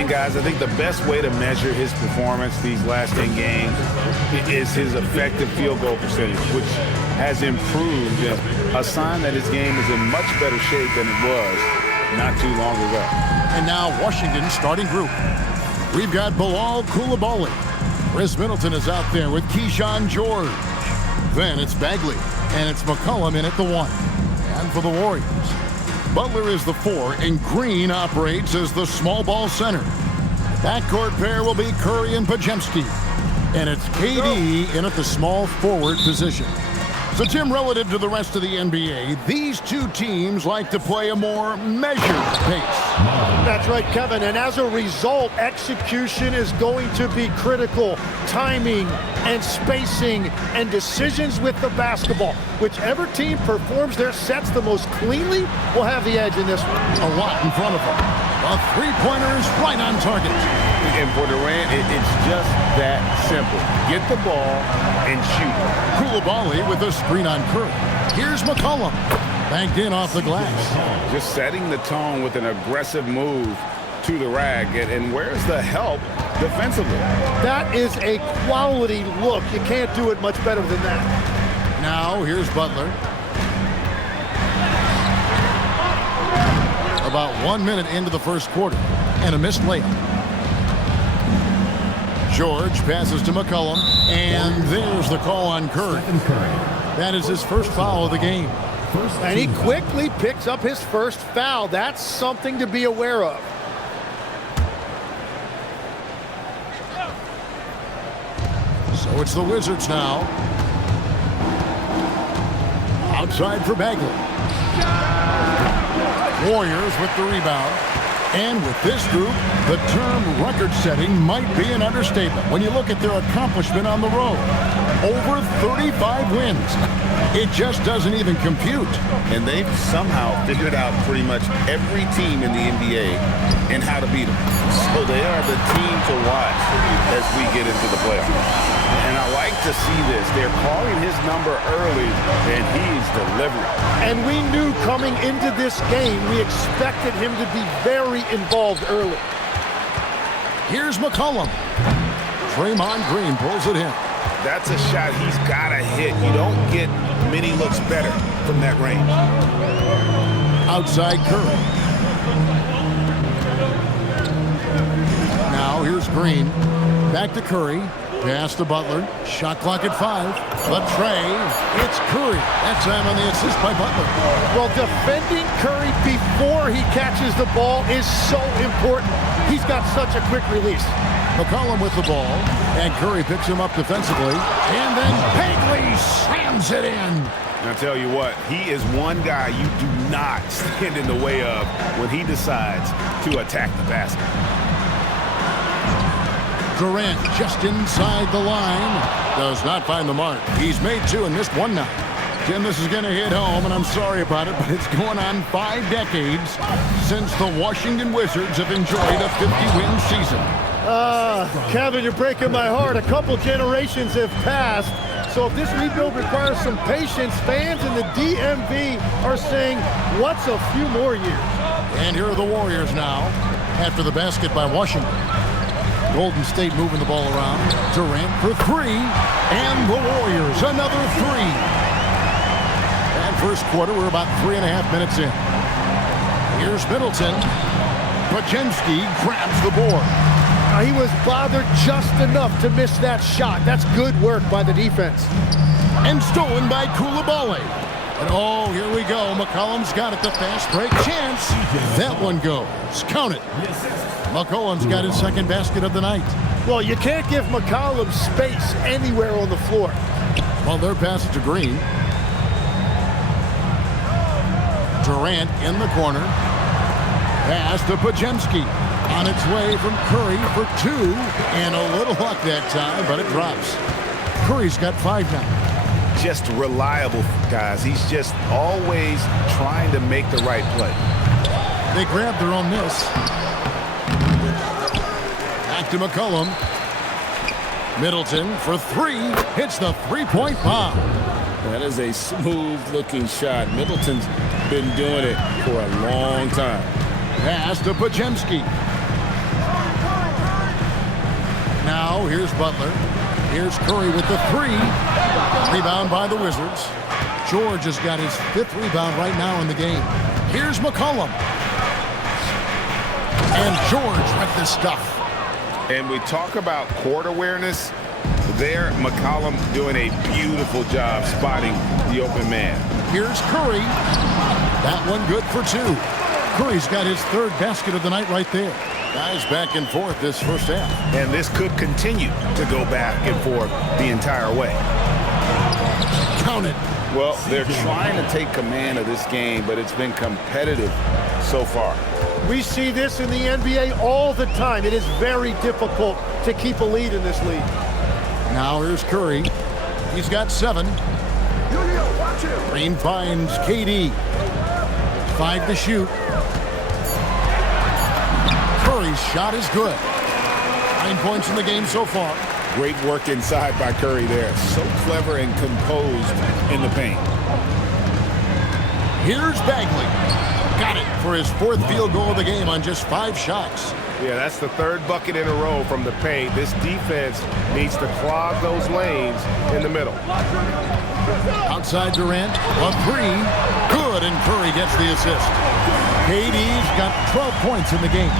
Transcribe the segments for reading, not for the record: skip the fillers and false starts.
And guys, I think the best way to measure his performance these last 10 games is his effective field goal percentage, which has improved, a sign that his game is in much better shape than it was not too long ago. And now Washington's starting group. We've got Bilal Coulibaly. Chris Middleton is out there with Keyshawn George. Then it's Bagley, and it's McCollum in at the 1. And for the Warriors, Butler is the 4, and Green operates as the small ball center. Backcourt pair will be Curry and Podziemski. And it's KD in at the small forward position. So, Tim, relative to the rest of the NBA, these two teams like to play a more measured pace. That's right, Kevin. And as a result, execution is going to be critical. Timing and spacing and decisions with the basketball. Whichever team performs their sets the most cleanly will have the edge in this one. A lot in front of them. The three-pointer is right on target. And for Durant, it's just that simple. Get the ball and shoot. Coulibaly with a screen on Curry. Here's McCollum. Banked in off the glass. Just setting the tone with an aggressive move to the rack. And where's the help defensively? That is a quality look. You can't do it much better than that. Now, here's Butler. About 1 minute into the first quarter. And a missed layup. George passes to McCollum, and there's the call on Curry. That is his first foul of the game. And he quickly picks up his first foul. That's something to be aware of. So it's the Wizards now. Outside for Bagley. Warriors with the rebound. And with this group, the term record-setting might be an understatement when you look at their accomplishment on the road. Over 35 wins. It just doesn't even compute. And they've somehow figured out pretty much every team in the NBA and how to beat them. So they are the team to watch as we get into the playoffs. And I like to see this. They're calling his number early, and he's delivering. And we knew coming into this game, we expected him to be very involved early. Here's McCollum. Draymond Green pulls it in. That's a shot he's got to hit. You don't get many looks better from that range. Outside Curry. Now here's Green. Back to Curry. Pass to Butler. Shot clock at 5. The tray. It's Curry. That time on the assist by Butler. Well, defending Curry before he catches the ball is so important. He's got such a quick release. McCollum with the ball. And Curry picks him up defensively. And then Bagley slams it in. And I tell you what, he is one guy you do not stand in the way of when he decides to attack the basket. Durant just inside the line. Does not find the mark. He's made 2 and missed 1 now. Tim, this is going to hit home, and I'm sorry about it, but it's going on 5 decades since the Washington Wizards have enjoyed a 50-win season. Kevin, you're breaking my heart. A couple generations have passed. So if this rebuild requires some patience, fans in the DMV are saying, what's a few more years? And here are the Warriors now after the basket by Washington. Golden State moving the ball around. Durant for 3. And the Warriors another 3. And first quarter, we're about 3.5 minutes in. Here's Middleton. Podziemski grabs the board. He was bothered just enough to miss that shot. That's good work by the defense. And stolen by Coulibaly. And oh, here we go. McCollum's got it. The fast break chance. That one goes. Count it. McCollum's got his second basket of the night. Well, you can't give McCollum space anywhere on the floor. Well, their pass to Green. Durant in the corner. Pass to Podziemski. On its way from Curry for 2. And a little luck that time, but it drops. Curry's got 5 now. Just reliable, guys. He's just always trying to make the right play. They grab their own miss. Back to McCollum. Middleton for 3. Hits the three-point bomb. That is a smooth-looking shot. Middleton's been doing it for a long time. Pass to Podziemski. go. Here's Butler. Here's Curry with the three. Rebound by the Wizards. George has got his 5th rebound right now in the game. Here's McCollum. And George with this stuff. And we talk about court awareness. There, McCollum doing a beautiful job spotting the open man. Here's Curry. That one good for 2. Curry's got his 3rd basket of the night right there. Guys back and forth this first half. And this could continue to go back and forth the entire way. Count it. Well, they're trying to take command of this game, but it's been competitive so far. We see this in the NBA all the time. It is very difficult to keep a lead in this league. Now here's Curry. He's got 7. Green finds KD. 5 to shoot. Curry's shot is good. 9 points in the game so far. Great work inside by Curry there. So clever and composed in the paint. Here's Bagley. Got it for his 4th field goal of the game on just 5 shots. Yeah, that's the 3rd bucket in a row from the paint. This defense needs to clog those lanes in the middle. Outside Durant, a 3. Good, and Curry gets the assist. KD's got 12 points in the game.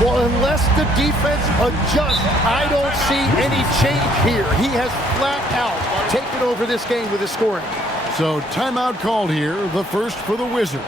Well, unless the defense adjusts, I don't see any change here. He has flat out taken over this game with his scoring. So timeout called here, the first for the Wizards.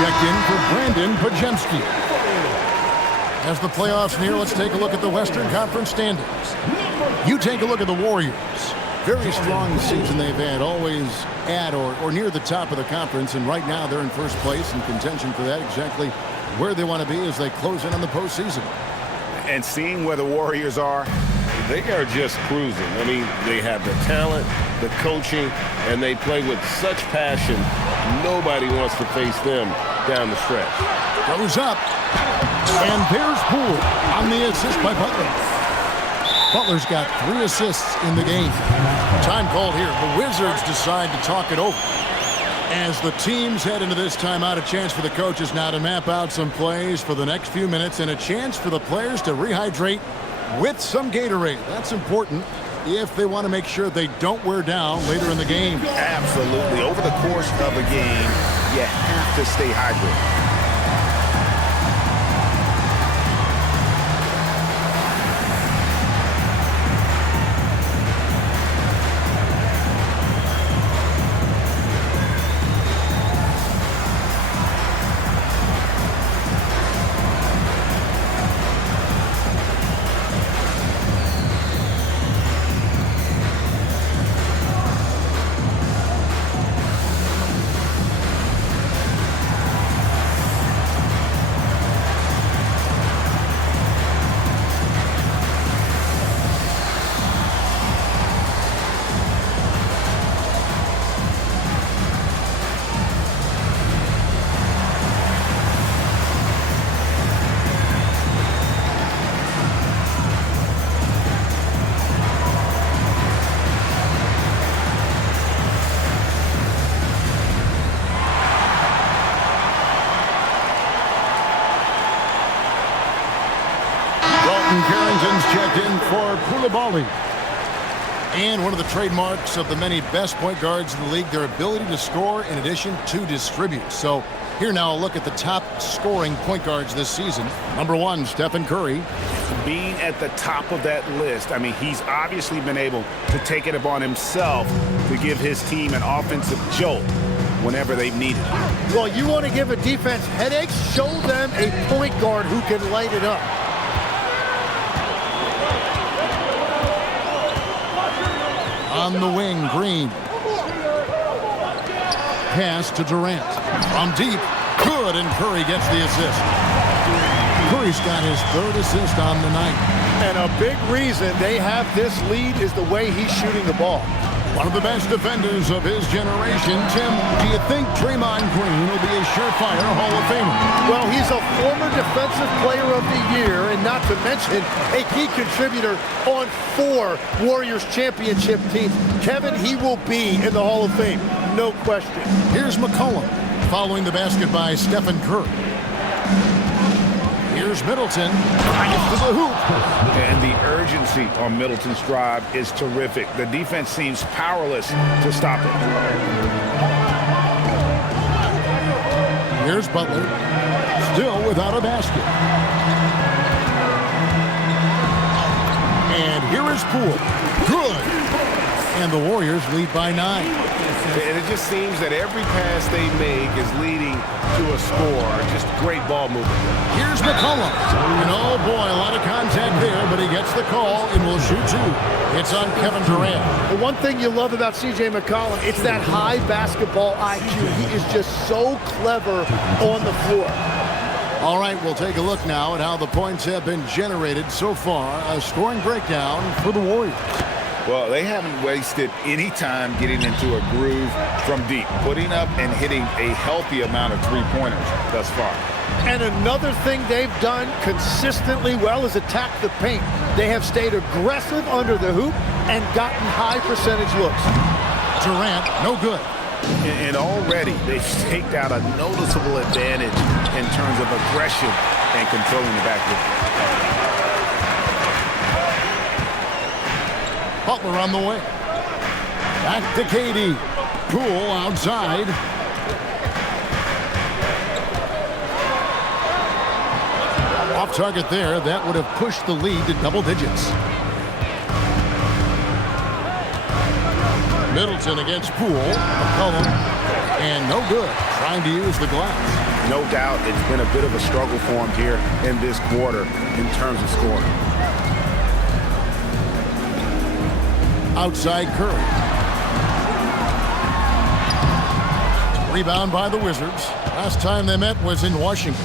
Checked in for Brandon Pajemski. As the playoffs near, let's take a look at the Western Conference standings. You take a look at the Warriors. Very strong season they've had, always at or near the top of the conference, and right now they're in first place in contention for that, exactly where they want to be as they close in on the postseason. And seeing where the Warriors are, they are just cruising. I mean, they have the talent, the coaching, and they play with such passion. Nobody wants to face them down the stretch. Goes up. And there's Poole on the assist by Butler. Butler's got 3 assists in the game. Time called here. The Wizards decide to talk it over. As the teams head into this timeout, a chance for the coaches now to map out some plays for the next few minutes and a chance for the players to rehydrate with some Gatorade. That's important if they want to make sure they don't wear down later in the game. Absolutely. Over the course of a game, you have to stay hydrated. Carrington's checked in for Coulibaly. And one of the trademarks of the many best point guards in the league, their ability to score in addition to distribute. So here now a look at the top scoring point guards this season. Number 1, Stephen Curry. Being at the top of that list, I mean, he's obviously been able to take it upon himself to give his team an offensive jolt whenever they've needed it. Well, you want to give a defense headaches? Show them a point guard who can light it up. On the wing, Green. Pass to Durant. From deep. Good, and Curry gets the assist. Curry's got his 3rd assist on the night. And a big reason they have this lead is the way he's shooting the ball. One of the best defenders of his generation. Tim, do you think Draymond Green will be a surefire Hall of Famer? Well, he's a former Defensive Player of the Year, and not to mention a key contributor on 4 Warriors championship teams. Kevin, he will be in the Hall of Fame, no question. Here's McCollum following the basket by Stephen Curry. Here's Middleton. Gets to the hoop. And the urgency on Middleton's drive is terrific. The defense seems powerless to stop it. Here's Butler. Still without a basket. And here is Poole. Good. And the Warriors lead by 9. And it just seems that every pass they make is leading to a score. Just great ball movement. Here's McCollum. And oh boy, a lot of contact there, but he gets the call and will shoot 2. It's on Kevin Durant. The one thing you love about C.J. McCollum, it's that high basketball IQ. He is just so clever on the floor. All right, we'll take a look now at how the points have been generated so far. A scoring breakdown for the Warriors. Well, they haven't wasted any time getting into a groove from deep, putting up and hitting a healthy amount of three-pointers thus far. And another thing they've done consistently well is attack the paint. They have stayed aggressive under the hoop and gotten high percentage looks. Durant, no good. And already they've staked out a noticeable advantage in terms of aggression and controlling the backcourt. Butler on the way. Back to KD. Poole outside. Off target there. That would have pushed the lead to double digits. Middleton against Poole. McCollum. And no good. Trying to use the glass. No doubt it's been a bit of a struggle for him here in this quarter in terms of scoring. Outside Curry. Rebound by the Wizards. Last time they met was in Washington.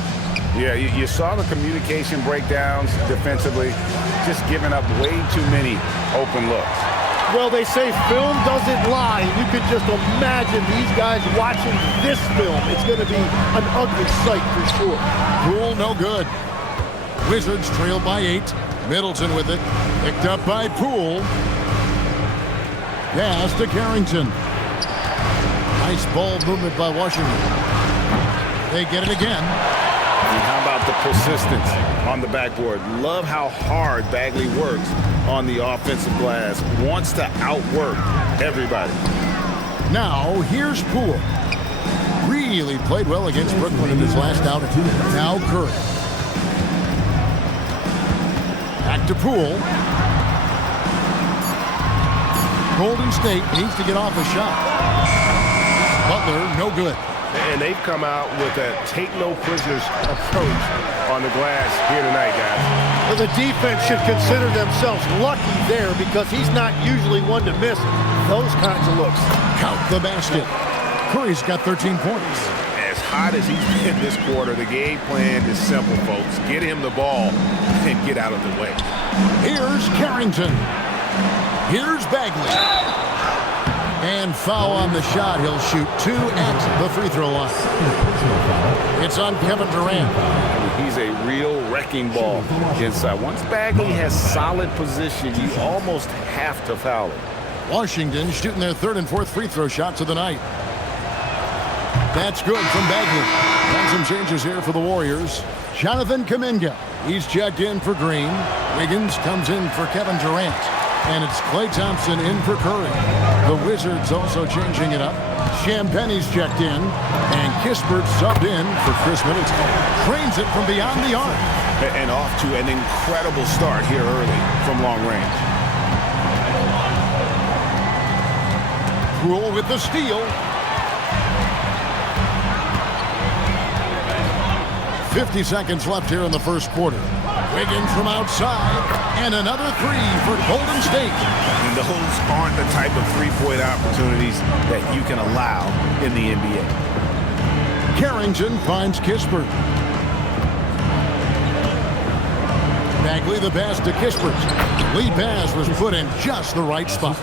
Yeah, you saw the communication breakdowns defensively, just giving up way too many open looks. Well, they say film doesn't lie. You could just imagine these guys watching this film. It's going to be an ugly sight for sure. Poole no good. Wizards trail by 8. Middleton with it. Picked up by Poole. Pass to Carrington. Nice ball movement by Washington. They get it again. And how about the persistence on the backboard? Love how hard Bagley works on the offensive glass. Wants to outwork everybody. Now, here's Poole. Really played well against Brooklyn in his last outing. Now Curry. Back to Poole. Golden State needs to get off a shot. Butler, no good. And they've come out with a take-no-prisoners approach on the glass here tonight, guys. Well, the defense should consider themselves lucky there because he's not usually one to miss those kinds of looks. Count the basket. Curry's got 13 points. As hot as he's been this quarter, the game plan is simple, folks. Get him the ball and get out of the way. Here's Carrington. Here's Bagley. And foul on the shot. He'll shoot 2 at the free throw line. It's on Kevin Durant. He's a real wrecking ball inside. Once Bagley has solid position, you almost have to foul him. Washington shooting their 3rd and 4th free throw shots of the night. That's good from Bagley. And some changes here for the Warriors. Jonathan Kuminga. He's checked in for Green. Wiggins comes in for Kevin Durant. And it's Klay Thompson in for Curry. The Wizards also changing it up. Champagne's checked in. And Kispert subbed in for Chris Middleton. Trains it from beyond the arc. And off to an incredible start here early from long range. Rule with the steal. 50 seconds left here in the first quarter. Wiggins from outside, and another three for Golden State. And those aren't the type of three-point opportunities that you can allow in the NBA. Carrington finds Kispert. Bagley the pass to Kispert. Lead pass was put in just the right spot.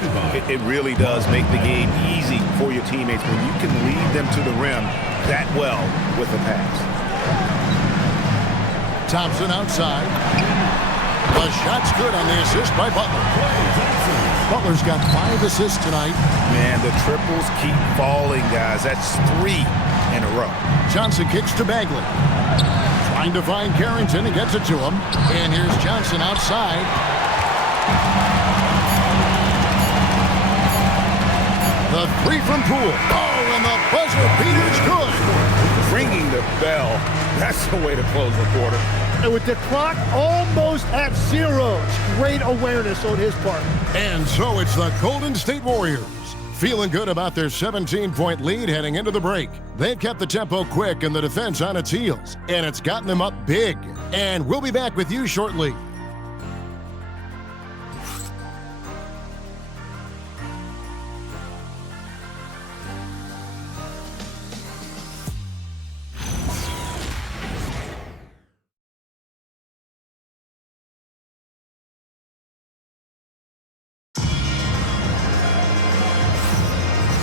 It really does make the game easy for your teammates when you can lead them to the rim that well with a pass. Thompson outside. The shot's good on the assist by Butler. Butler's got 5 assists tonight. Man, the triples keep falling, guys. That's 3 in a row. Johnson kicks to Bagley. Trying to find Carrington and gets it to him. And here's Johnson outside. The three from Poole. Oh, and the buzzer beater's good. Ringing the bell. That's the way to close the quarter. And with the clock almost at 0, great awareness on his part. And so it's the Golden State Warriors. Feeling good about their 17-point lead heading into the break. They've kept the tempo quick and the defense on its heels. And it's gotten them up big. And we'll be back with you shortly.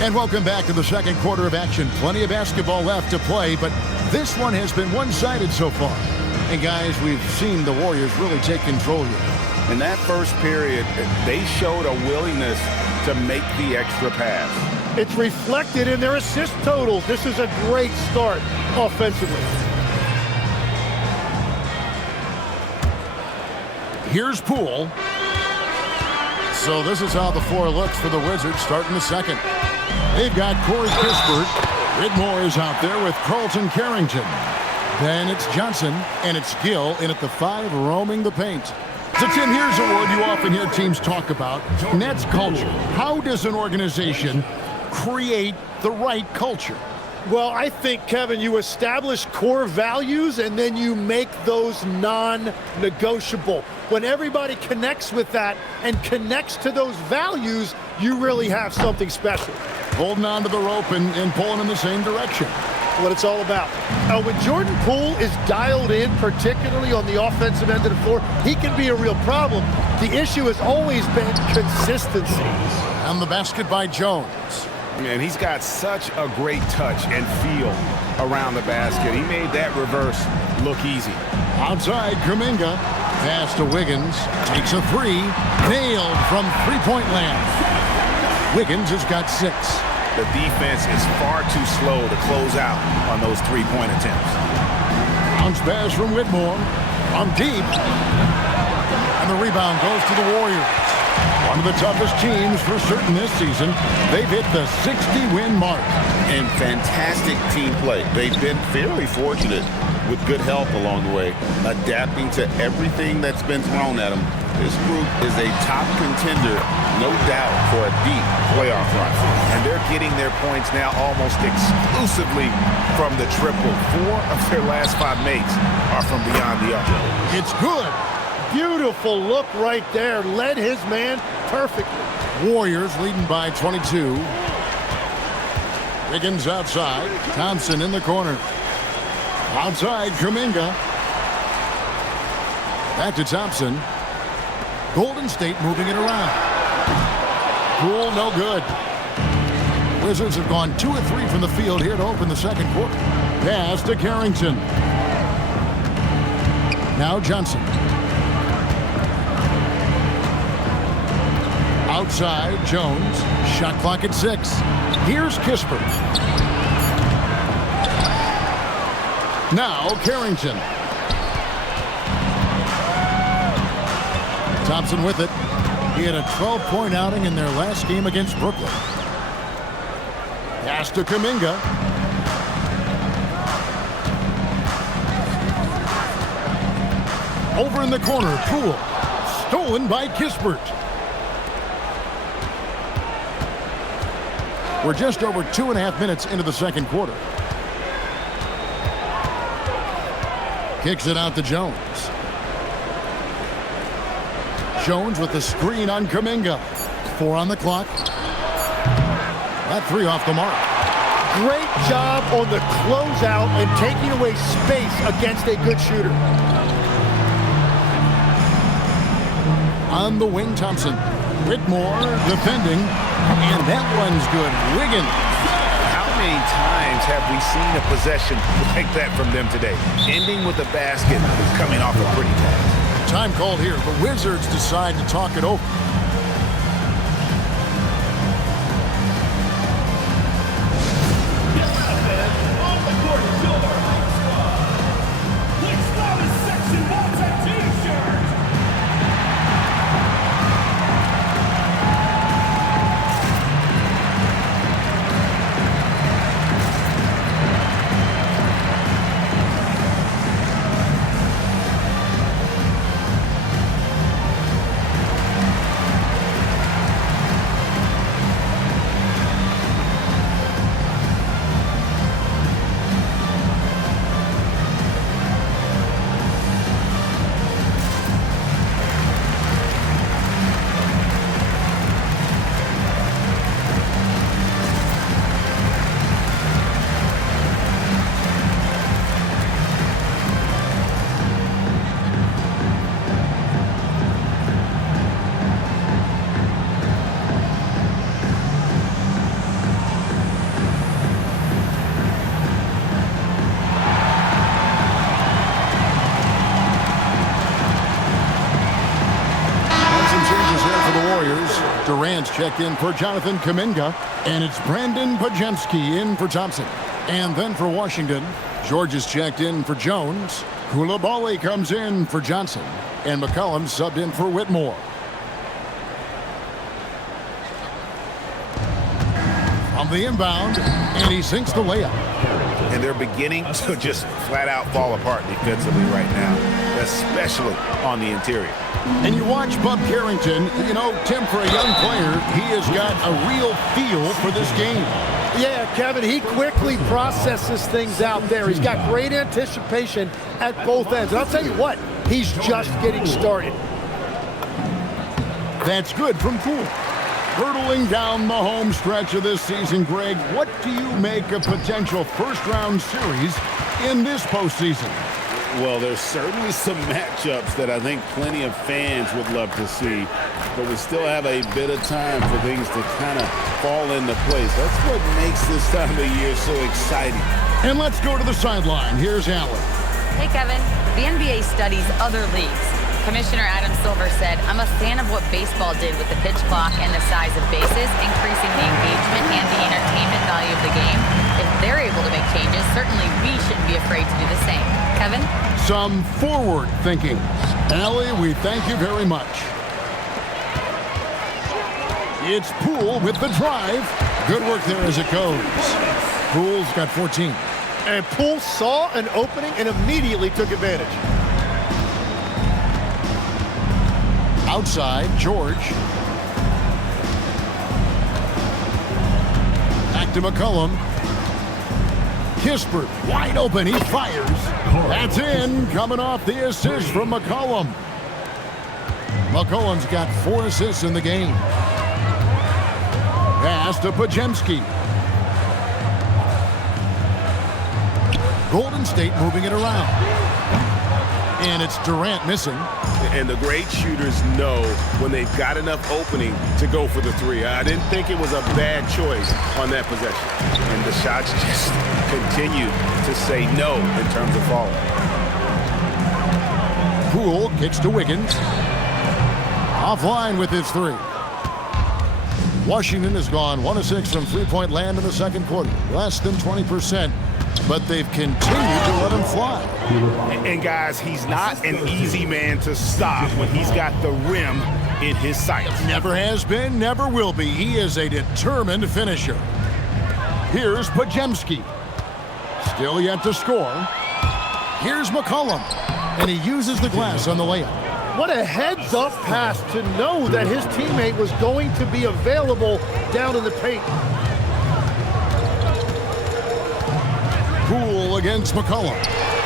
And welcome back to the second quarter of action. Plenty of basketball left to play, but this one has been one-sided so far. And guys, we've seen the Warriors really take control here. In that first period, they showed a willingness to make the extra pass. It's reflected in their assist totals. This is a great start offensively. Here's Poole. So this is how the floor looks for the Wizards starting the second. They've got Corey Kispert. Whitmore is out there with Carlton Carrington. Then it's Johnson, and it's Gill in at the 5 roaming the paint. So, Tim, here's a word you often hear teams talk about, and that's culture. How does an organization create the right culture? Well, I think, Kevin, you establish core values and then you make those non-negotiable. When everybody connects with that and connects to those values, you really have something special. Holding on to the rope and pulling in the same direction. What it's all about. When Jordan Poole is dialed in, particularly on the offensive end of the floor, he can be a real problem. The issue has always been consistency. And the basket by Jones. And he's got such a great touch and feel around the basket. He made that reverse look easy. Outside, Kuminga. Pass to Wiggins. Takes a 3. Nailed from three-point land. Wiggins has got 6. The defense is far too slow to close out on those three-point attempts. Bounce pass from Whitmore. On deep. And the rebound goes to the Warriors. One of the toughest teams for certain this season. They've hit the 60-win mark. And fantastic team play. They've been fairly fortunate with good help along the way, adapting to everything that's been thrown at them. This group is a top contender, no doubt, for a deep playoff run. And they're getting their points now almost exclusively from the triple. 4 of their last 5 makes are from beyond the arc. It's good. Beautiful look right there. Led his man perfectly. Warriors leading by 22. Wiggins outside. Thompson in the corner. Outside, Kuminga. Back to Thompson. Golden State moving it around. Poole, no good. Wizards have gone 2 of 3 from the field here to open the second quarter. Pass to Carrington. Now Johnson. Outside, Jones. Shot clock at 6. Here's Kispert. Now Carrington. Thompson with it. He had a 12-point outing in their last game against Brooklyn. Pass to Kuminga. Over in the corner, Poole. Stolen by Kispert. We're just over 2.5 minutes into the second quarter. Kicks it out to Jones. Jones with the screen on Kuminga. 4 on the clock. That 3 off the mark. Great job on the closeout and taking away space against a good shooter. On the wing, Thompson. Whitmore defending. And that one's good. Wiggins. How many times have we seen a possession like that from them today? Ending with a basket, coming off a pretty pass. Time called here. The Wizards decide to talk it over. Durant's checked in for Jonathan Kuminga, and it's Brandon Pajemski in for Thompson. And then for Washington, George is checked in for Jones. Koulibaly comes in for Johnson, and McCollum subbed in for Whitmore. On the inbound, and he sinks the layup. And they're beginning to just flat out fall apart defensively right now, especially on the interior. And you watch Bub Carrington, you know, Tim, for a young player, he has got a real feel for this game. Yeah, Kevin, he quickly processes things out there. He's got great anticipation at both ends. And I'll tell you what, he's just getting started. That's good from Poole. Hurtling down the home stretch of this season, Greg, what do you make of potential first-round series in this postseason? Well, there's certainly some matchups that I think plenty of fans would love to see, but we still have a bit of time for things to kind of fall into place. That's what makes this time of year so exciting. And let's go to the sideline. Here's Allen. Hey, Kevin. The NBA studies other leagues. Commissioner Adam Silver said, I'm a fan of what baseball did with the pitch clock and the size of bases, increasing the engagement and the entertainment value of the game. If they're able to make changes, certainly we shouldn't be afraid to do the same. Kevin? Some forward thinking. Allie, we thank you very much. It's Poole with the drive. Good work there as it goes. Poole's got 14. And Poole saw an opening and immediately took advantage. Outside, George. Back to McCollum. Kispert, wide open, he fires. That's in, coming off the assist from McCollum. McCollum's got 4 assists in the game. Pass to Pajemski. Golden State moving it around. And it's Durant missing. And the great shooters know when they've got enough opening to go for the 3. I didn't think it was a bad choice on that possession. And the shots just continue to say no in terms of falling. Poole kicks to Wiggins. Offline with his 3. Washington has gone 1 of 6 from three-point land in the second quarter. Less than 20%. But they've continued to let him fly. And guys, he's not an easy man to stop when he's got the rim in his sights. Never has been, never will be. He is a determined finisher. Here's Pajemski. Still yet to score. Here's McCollum. And he uses the glass on the layup. What a heads-up pass to know that his teammate was going to be available down in the paint. Poole against McCollum.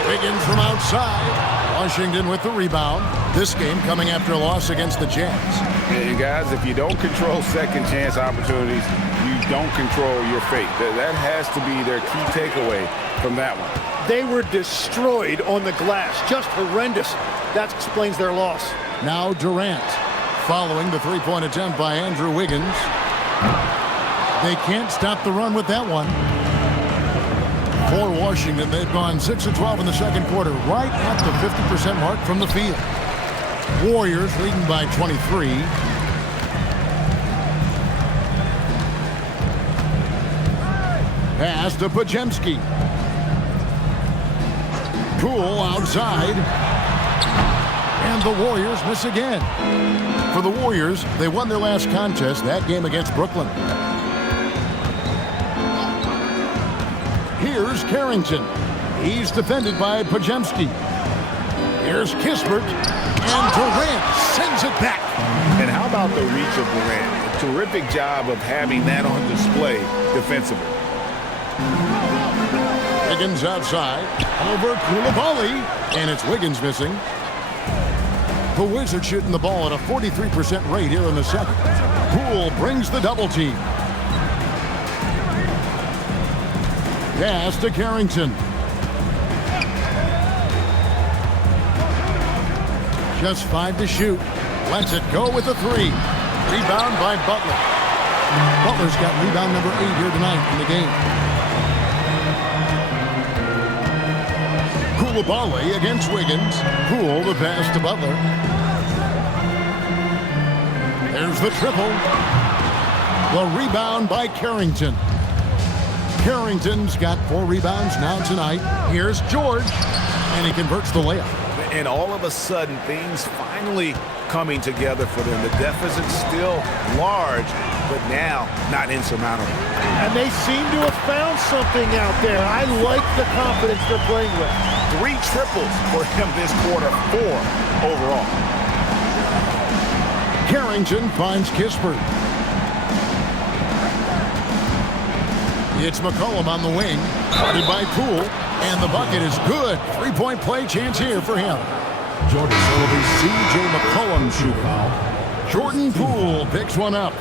Wiggins from outside. Washington with the rebound. This game coming after a loss against the Jazz. And guys, if you don't control second chance opportunities, you don't control your fate. That has to be their key takeaway from that one. They were destroyed on the glass. Just horrendous. That explains their loss. Now Durant. Following the three-point attempt by Andrew Wiggins. They can't stop the run with that one. For Washington, they've gone 6 of 12 in the second quarter, right at the 50% mark from the field. Warriors leading by 23. Pass to Pajemski. Poole outside. And the Warriors miss again. For the Warriors, they won their last contest, that game against Brooklyn. Here's Carrington. He's defended by Pajemski. Here's Kispert. And Durant sends it back. And how about the reach of Durant? A terrific job of having that on display defensively. Wiggins outside. Over Koulibaly. And it's Wiggins missing. The Wizards shooting the ball at a 43% rate here in the second. Poole brings the double team. Pass to Carrington. Just 5 to shoot. Lets it go with a 3. Rebound by Butler. Butler's got rebound number 8 here tonight in the game. Koulibaly against Wiggins. Poole the pass to Butler. There's the triple. The rebound by Carrington. Carrington's got 4 rebounds now tonight. Here's George, and he converts the layup. And all of a sudden, things finally coming together for them. The deficit's still large, but now not insurmountable. And they seem to have found something out there. I like the confidence they're playing with. 3 triples for him this quarter, 4 overall. Carrington finds Kispert. It's McCollum on the wing, guarded by Poole, and the bucket is good. 3-point play chance here for him. Jordan, so it'll be C.J. McCollum shooting. Jordan Poole picks one up.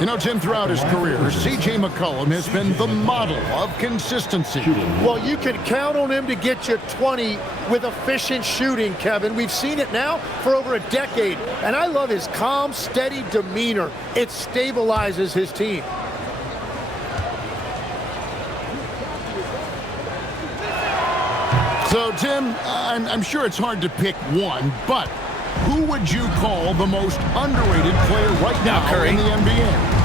You know, Tim, throughout his career, C.J. McCollum has been the model of consistency. Well, you can count on him to get you 20 with efficient shooting, Kevin. We've seen it now for over a decade, and I love his calm, steady demeanor. It stabilizes his team. So, Tim, I'm sure it's hard to pick one, but who would you call the most underrated player right now Curry. in the NBA?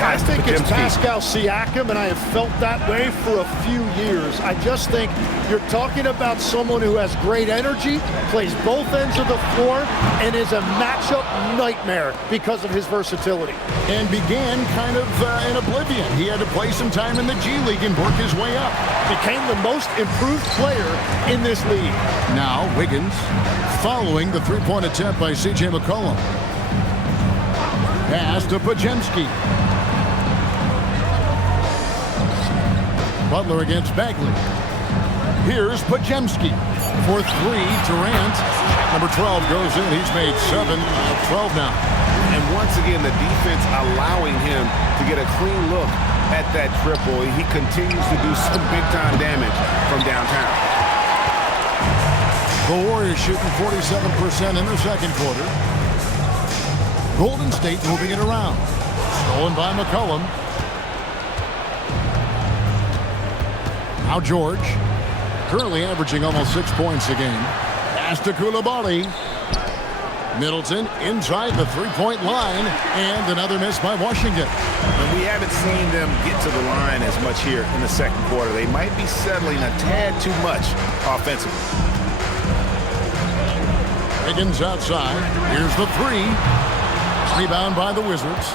I think it's Pascal Siakam, and I have felt that way for a few years. I just think you're talking about someone who has great energy, plays both ends of the floor, and is a matchup nightmare because of his versatility. And began kind of in oblivion. He had to play some time in the G League and work his way up. Became the most improved player in this league. Now, Wiggins following the three-point attempt by C.J. McCollum. Pass to Pajemski. Butler against Bagley. Here's Pajemski for 3. Durant. Number 12 goes in. He's made 7 out of 12 now. And once again, the defense allowing him to get a clean look at that triple. He continues to do some big-time damage from downtown. The Warriors shooting 47% in the second quarter. Golden State moving it around. Stolen by McCollum. Now George, currently averaging almost 6 points a game. Pass to Koulibaly. Middleton inside the three-point line, and another miss by Washington. And we haven't seen them get to the line as much here in the second quarter. They might be settling a tad too much offensively. Higgins outside. Here's the 3. Rebound by the Wizards.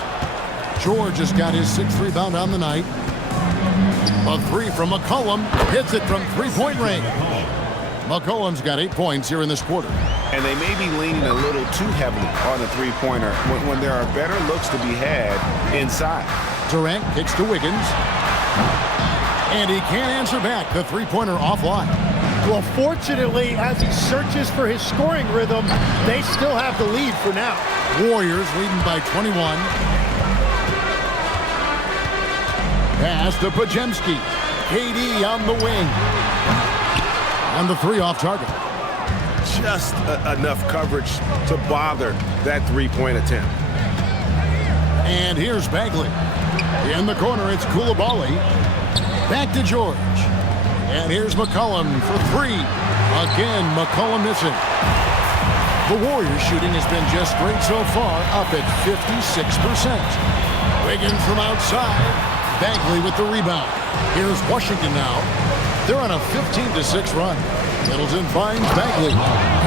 George has got his 6th rebound on the night. A 3 from McCollum. Hits it from three-point range. McCollum's got 8 points here in this quarter. And they may be leaning a little too heavily on the three-pointer when there are better looks to be had inside. Durant kicks to Wiggins. And he can't answer back. The three-pointer offline. Well, fortunately, as he searches for his scoring rhythm, they still have the lead for now. Warriors leading by 21. Pass to Podziemski. KD on the wing. And the 3 off target. Just enough coverage to bother that three-point attempt. And here's Bagley. In the corner, it's Coulibaly. Back to George. And here's McCollum for 3. Again, McCollum missing. The Warriors shooting has been just great so far, up at 56%. Wiggins from outside. Bagley with the rebound. Here's Washington now. They're on a 15-6 run. Middleton finds Bagley.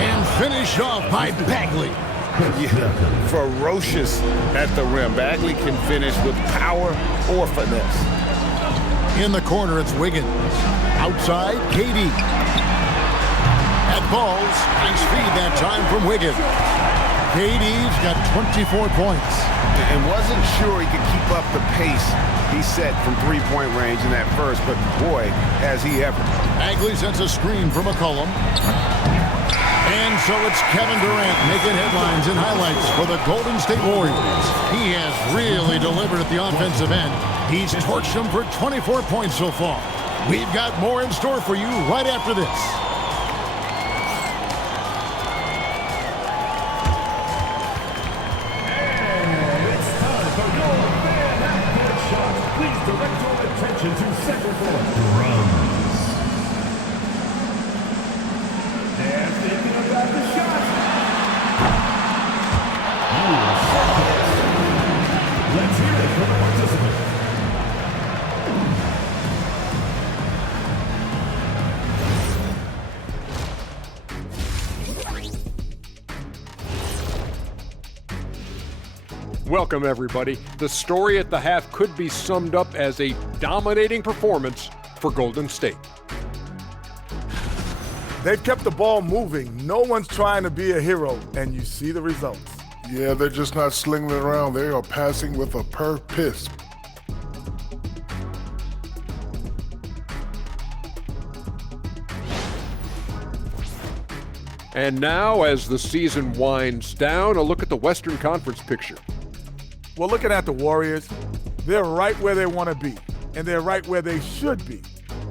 And finished off by Bagley. Yeah, ferocious at the rim. Bagley can finish with power or finesse. In the corner, it's Wiggins. Outside, KD. At balls, nice feed that time from Wiggins. KD's got 24 points. And wasn't sure he could keep up the pace he set from three-point range in that first, but boy, has he ever. Bagley sends a screen for McCollum. And so it's Kevin Durant making headlines and highlights for the Golden State Warriors. He has really delivered at the offensive end. He's torched them for 24 points so far. We've got more in store for you right after this. Please direct your attention to second floor. Drums. They're thinking about the shot. Let's hear it from the participant. Welcome, everybody. The story at the half could be summed up as a dominating performance for Golden State. They've kept the ball moving. No one's trying to be a hero, and you see the results. Yeah, they're just not slinging it around. They are passing with a purpose. And now, as the season winds down, a look at the Western Conference picture. Well, looking at the Warriors, they're right where they want to be, and they're right where they should be.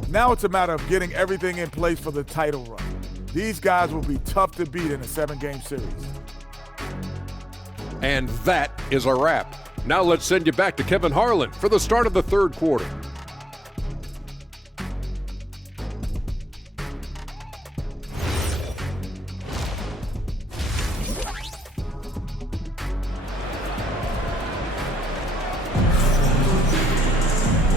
Now it's a matter of getting everything in place for the title run. These guys will be tough to beat in a 7-game series. And that is a wrap. Now let's send you back to Kevin Harlan for the start of the third quarter.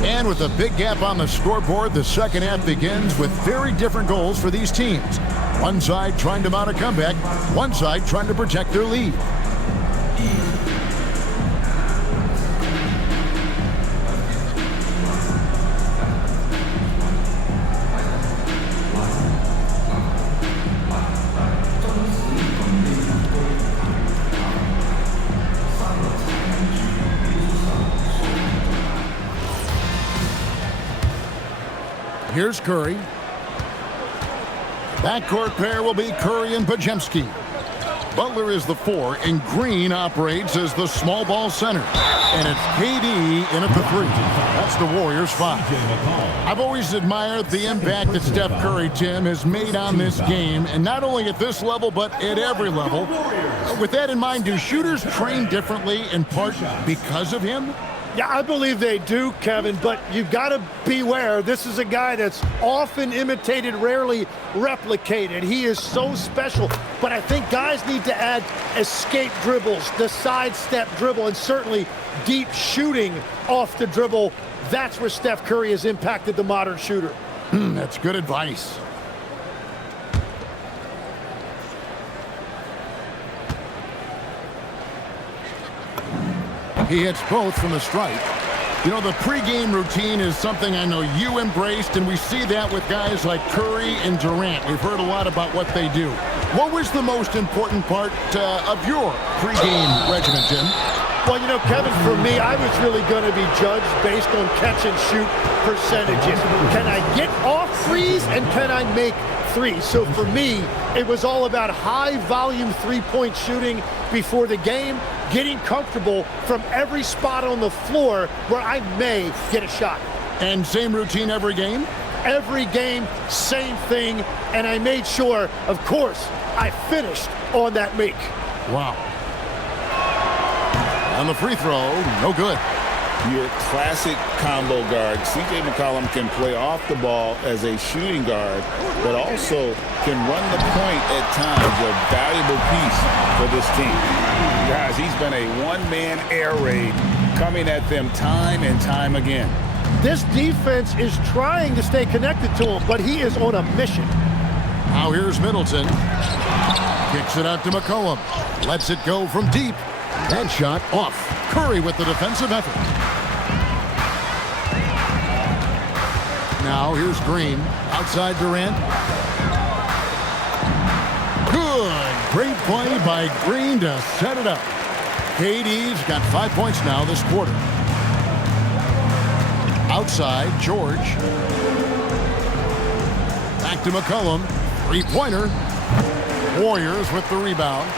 And with a big gap on the scoreboard, the second half begins with very different goals for these teams. One side trying to mount a comeback, one side trying to protect their lead. Here's Curry. Backcourt pair will be Curry and Podziemski. Butler is the 4, and Green operates as the small ball center. And it's KD in at the 3. That's the Warriors' 5. I've always admired the impact that Steph Curry, Tim, has made on this game, and not only at this level, but at every level. With that in mind, do shooters train differently in part because of him? Yeah, I believe they do, Kevin, but you've got to beware. This is a guy that's often imitated, rarely replicated. He is so special, but I think guys need to add escape dribbles, the sidestep dribble, and certainly deep shooting off the dribble. That's where Steph Curry has impacted the modern shooter. That's good advice. He hits both from the stripe. You know, the pregame routine is something I know you embraced, and we see that with guys like Curry and Durant. We've heard a lot about what they do. What was the most important part of your pregame regimen, Jim? Well, you know, Kevin, for me, I was really going to be judged based on catch-and-shoot percentages. Can I get off threes and can I make threes? So for me, it was all about high-volume three-point shooting before the game, getting comfortable from every spot on the floor where I may get a shot. And same routine every game? Every game, same thing, and I made sure, of course, I finished on that make. Wow. On the free throw, no good. Your classic combo guard. C.J. McCollum can play off the ball as a shooting guard, but also can run the point at times, a valuable piece for this team. Guys, he's been a one-man air raid coming at them time and time again. This defense is trying to stay connected to him, but he is on a mission. Now here's Middleton. Kicks it out to McCollum. Lets it go from deep. That shot off. Curry with the defensive effort. Now here's Green. Outside Durant. Good. Great play by Green to set it up. KD's got 5 points now this quarter. Outside, George. Back to McCollum. Three-pointer. Warriors with the rebound.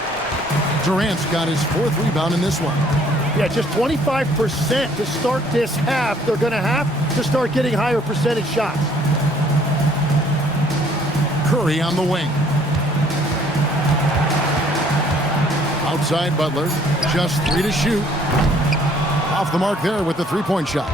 Durant's got his fourth rebound in this one. Yeah, just 25% to start this half. They're going to have to start getting higher percentage shots. Curry on the wing. Outside Butler. Just 3 to shoot. Off the mark there with the three-point shot.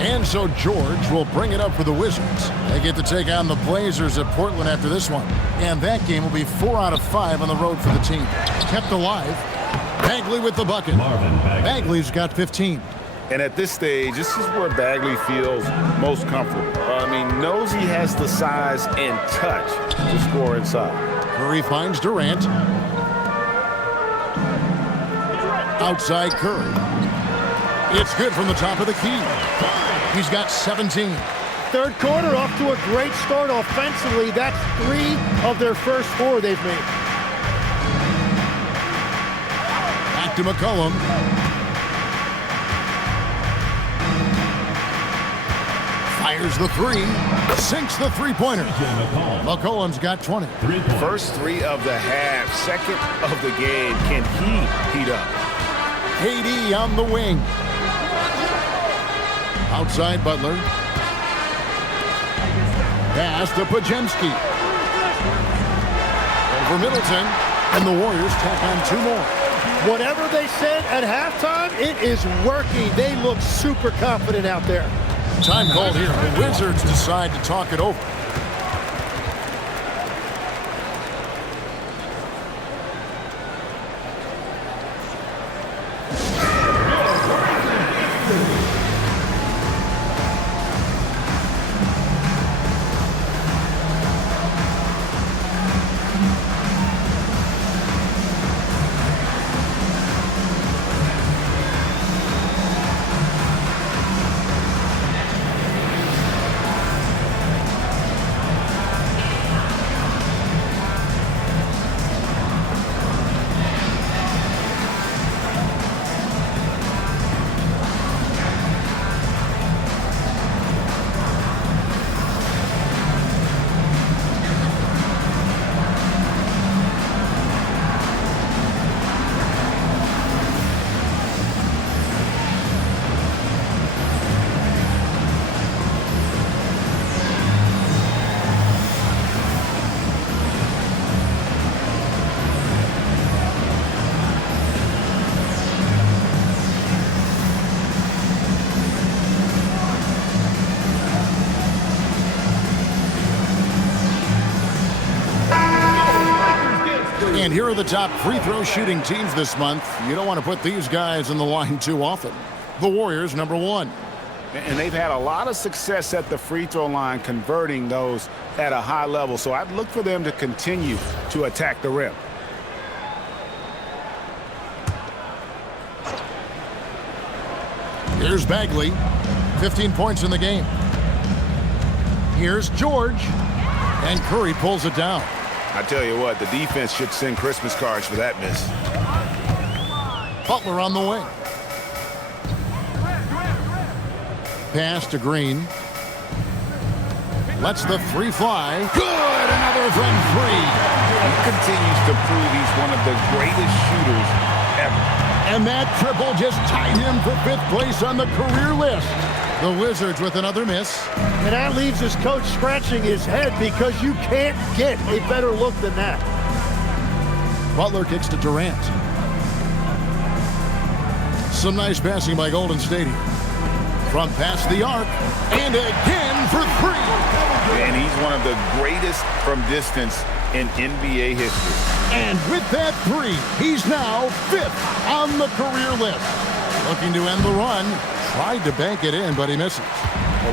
And so George will bring it up for the Wizards. They get to take on the Blazers at Portland after this one. And that game will be 4 out of 5 on the road for the team. Kept alive. Bagley with the bucket. Bagley's got 15. And at this stage, this is where Bagley feels most comfortable. I mean, knows he has the size and touch to score inside. Curry finds Durant. Outside Curry. It's good from the top of the key. He's got 17. Third quarter off to a great start offensively. That's 3 of their first 4 they've made. Back to McCollum. Fires the 3. Sinks the three-pointer. McCollum's got 20. First 3 of the half, second of the game. Can he heat up? KD on the wing. Outside Butler. Pass to Pajemski. Over Middleton. And the Warriors tack on 2 more. Whatever they said at halftime, it is working. They look super confident out there. Time called here. The Wizards decide to talk it over. And here are the top free throw shooting teams this month. You don't want to put these guys in the line too often. The Warriors, number 1. And they've had a lot of success at the free throw line, converting those at a high level. So I'd look for them to continue to attack the rim. Here's Bagley. 15 points in the game. Here's George. And Curry pulls it down. I tell you what, the defense should send Christmas cards for that miss. Butler on the wing. Pass to Green. Lets the three fly. Good! Another from three. He continues to prove he's one of the greatest shooters ever. And that triple just tied him for 5th place on the career list. The Wizards with another miss. And that leaves his coach scratching his head because you can't get a better look than that. Butler kicks to Durant. Some nice passing by Golden State. From past the arc, and again for 3. And he's one of the greatest from distance in NBA history. And with that 3, he's now 5th on the career list. Looking to end the run. Tried to bank it in, but he misses.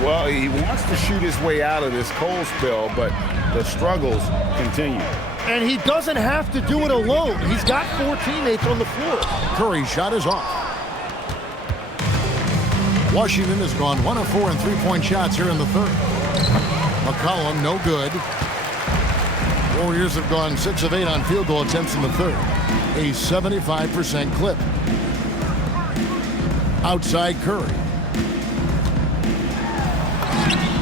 Well, he wants to shoot his way out of this cold spell, but the struggles continue. And he doesn't have to do it alone. He's got 4 teammates on the floor. Curry's shot is off. Washington has gone 1 of 4 in 3-point shots here in the third. McCollum, no good. Warriors have gone 6 of 8 on field goal attempts in the third. A 75% clip. Outside Curry.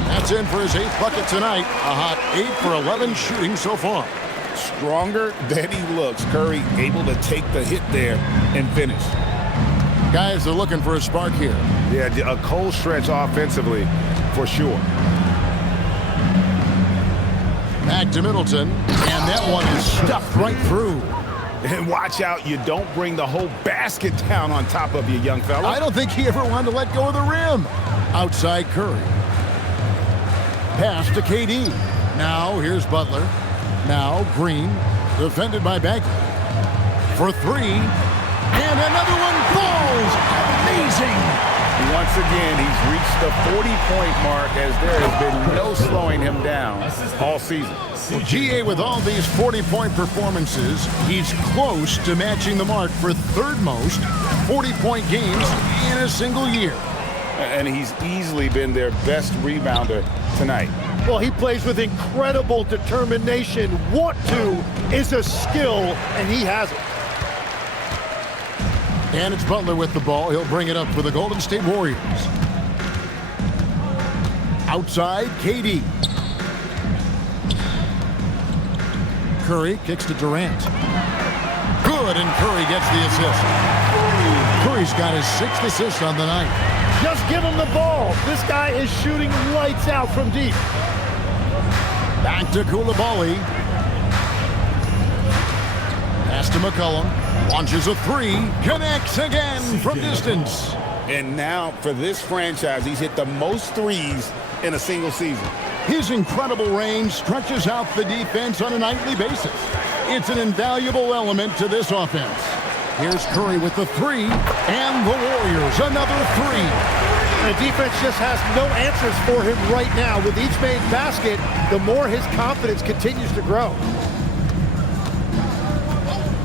That's in for his 8th bucket tonight. A hot 8 for 11 shooting so far. Stronger than he looks. Curry able to take the hit there and finish. Guys are looking for a spark here. Yeah, a cold stretch offensively for sure. Back to Middleton, and that one is stuffed right through. And watch out, you don't bring the whole basket down on top of you, young fella. I don't think he ever wanted to let go of the rim. Outside Curry. Pass to KD. Now here's Butler. Now Green, defended by Bagley. For 3, and another one falls. Amazing. Once again, he's reached the 40-point mark as there has been no slowing him down all season. Well, GA, with all these 40-point performances, he's close to matching the mark for 3rd most 40-point games in a single year. And he's easily been their best rebounder tonight. Well, he plays with incredible determination. Want to is a skill, and he has it. And it's Butler with the ball. He'll bring it up for the Golden State Warriors. Outside, KD. Curry kicks to Durant. Good, and Curry gets the assist. Curry's got his 6th assist on the night. Just give him the ball. This guy is shooting lights out from deep. Back to Koulibaly. Pass to McCollum. Launches a 3. Connects again from distance. And now, for this franchise, he's hit the most threes in a single season. His incredible range stretches out the defense on a nightly basis. It's an invaluable element to this offense. Here's Curry with the 3, and the Warriors another 3. The defense just has no answers for him right now. With each made basket, the more his confidence continues to grow.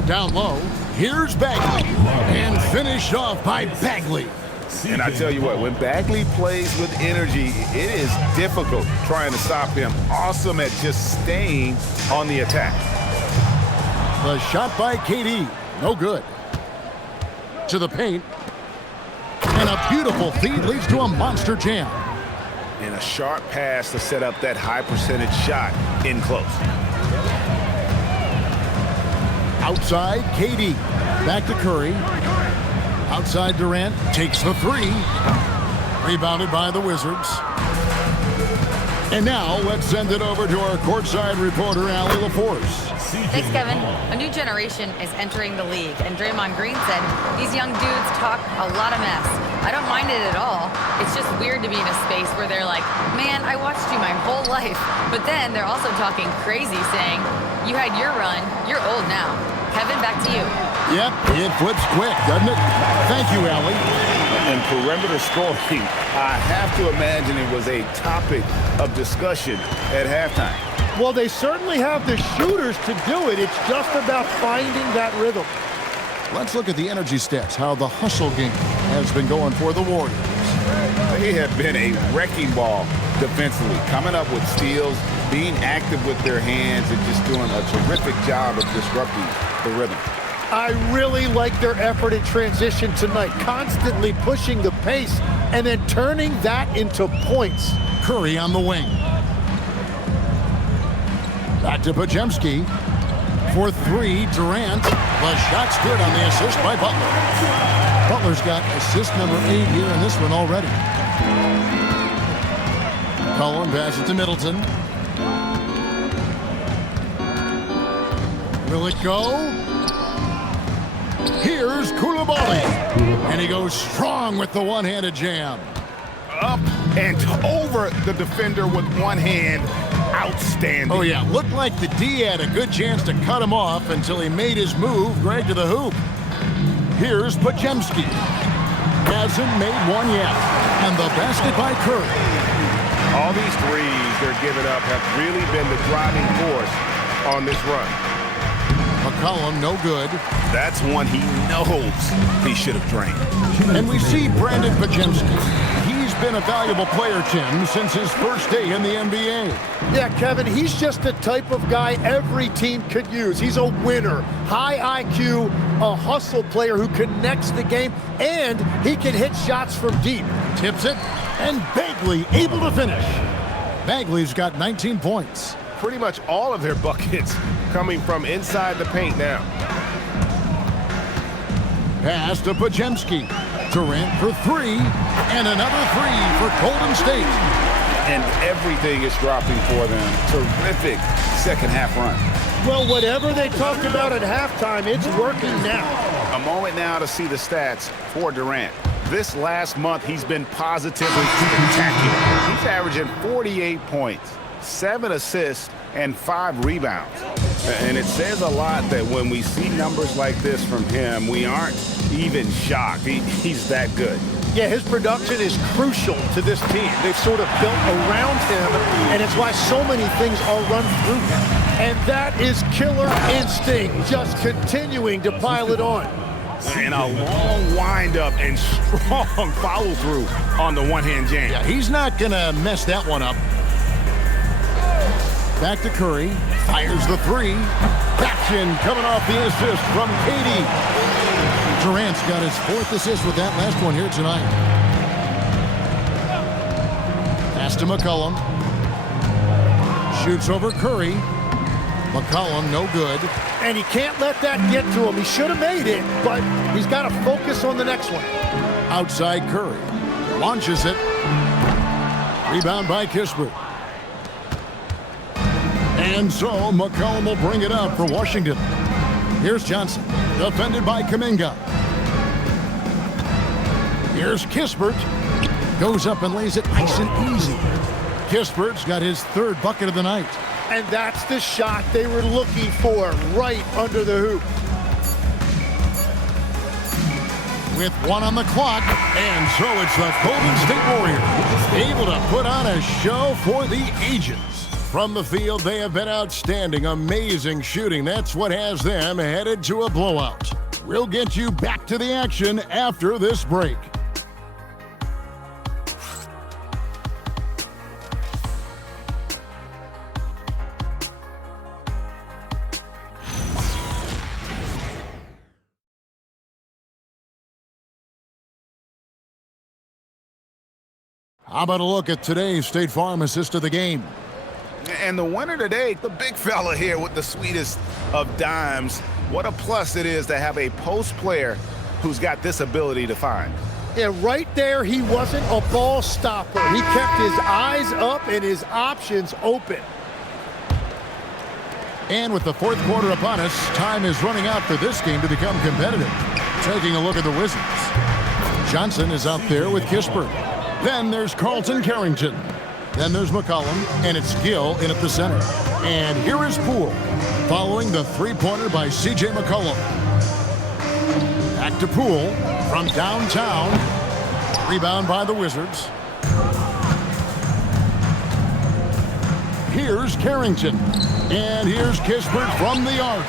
Down low, here's Bagley, and finished off by Bagley. And I tell you what, when Bagley plays with energy, it is difficult trying to stop him. Awesome at just staying on the attack. The shot by KD, no good. To the paint, and a beautiful feed leads to a monster jam. And a sharp pass to set up that high percentage shot in close. Outside, KD. Back to Curry. Outside, Durant takes the 3. Rebounded by the Wizards. And now, let's send it over to our courtside reporter, Allie LaForce. Thanks, Kevin. A new generation is entering the league, and Draymond Green said, these young dudes talk a lot of mess. I don't mind it at all. It's just weird to be in a space where they're like, man, I watched you my whole life. But then they're also talking crazy, saying, you had your run, you're old now. Kevin, back to you. Yep, it flips quick, doesn't it? Thank you, Allie. And perimeter scoring, I have to imagine it was a topic of discussion at halftime. Well, they certainly have the shooters to do it. It's just about finding that rhythm. Let's look at the energy stats, how the hustle game has been going for the Warriors. They have been a wrecking ball defensively, coming up with steals, being active with their hands, and just doing a terrific job of disrupting the rhythm. I really like their effort in transition tonight, constantly pushing the pace and then turning that into points. Curry on the wing. Back to Podziemski. For three, Durant. The shot's good on the assist by Butler. Butler's got assist number 8 here in this one already. Cullen passes to Middleton. Will it go? Here's Koulibaly. And he goes strong with the one-handed jam. Up and over the defender with one hand. Outstanding. Oh, yeah. Looked like the D had a good chance to cut him off until he made his move right to the hoop. Here's Podziemski. Hasn't made one yet. And the basket by Curry. All these threes they're giving up have really been the driving force on this run. McCollum, no good. That's one he knows he should have drained. And we see Brandon Podziemski. He's been a valuable player, Tim, since his first day in the NBA. Yeah, Kevin, he's just the type of guy every team could use. He's a winner, high IQ, a hustle player who connects the game, and he can hit shots from deep. Tips it, and Bagley able to finish. Bagley's got 19 points. Pretty much all of their buckets coming from inside the paint now. Pass to Podziemski. Durant for three, and another three for Golden State. And everything is dropping for them. Terrific second half run. Well, whatever they talked about at halftime, it's working now. A moment now to see the stats for Durant. This last month, he's been positively spectacular. He's averaging 48 points, 7 assists, and 5 rebounds. And it says a lot that when we see numbers like this from him, we aren't even shocked. He's that good. Yeah, his production is crucial to this team. They've sort of built around him, and it's why so many things are run through him. And that is killer instinct, just continuing to pile it on. And a long windup and strong follow-through on the one-hand jam. Yeah, he's not going to mess that one up. Back to Curry. Fires the three. Action coming off the assist from KD. Durant's got his 4th assist with that last one here tonight. Pass to McCollum. Shoots over Curry. McCollum, no good. And he can't let that get to him. He should have made it, but he's got to focus on the next one. Outside Curry. Launches it. Rebound by Kispert. And so McCollum will bring it up for Washington. Here's Johnson, defended by Kuminga. Here's Kispert. Goes up and lays it nice and easy. Kispert's got his 3rd bucket of the night. And that's the shot they were looking for, right under the hoop. With 1 on the clock, and so it's the Golden State Warriors able to put on a show for the ages. From the field, they have been outstanding, amazing shooting. That's what has them headed to a blowout. We'll get you back to the action after this break. How about a look at today's State Farm assist of the game? And the winner today, the big fella here with the sweetest of dimes. What a plus it is to have a post player who's got this ability to find. Yeah, right there, he wasn't a ball stopper. He kept his eyes up and his options open. And with the 4th quarter upon us, time is running out for this game to become competitive. Taking a look at the Wizards. Johnson is out there with Kispert. Then there's Carlton Carrington. Then there's McCollum, and it's Gill in at the center. And here is Poole, following the three-pointer by C.J. McCollum. Back to Poole from downtown. Rebound by the Wizards. Here's Carrington. And here's Kispert from the arc.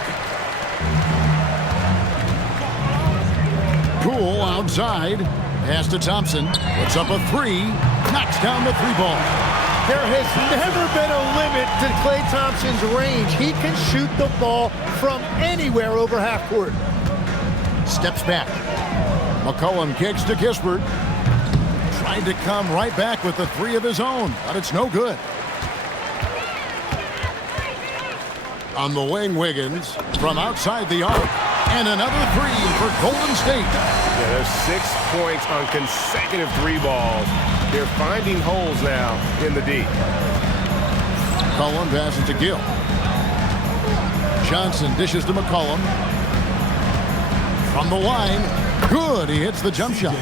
Poole outside. Pass to Thompson. Puts up a three. Knocks down the three ball. There has never been a limit to Klay Thompson's range. He can shoot the ball from anywhere over half court. Steps back. McCollum kicks to Kispert. Tried to come right back with the three of his own, but it's no good. On the wing, Wiggins from outside the arc. And another three for Golden State. Yeah, there's 6 points on consecutive three balls. They're finding holes now in the D. McCollum passes to Gill. Johnson dishes to McCollum. From the line, good. He hits the jump shot.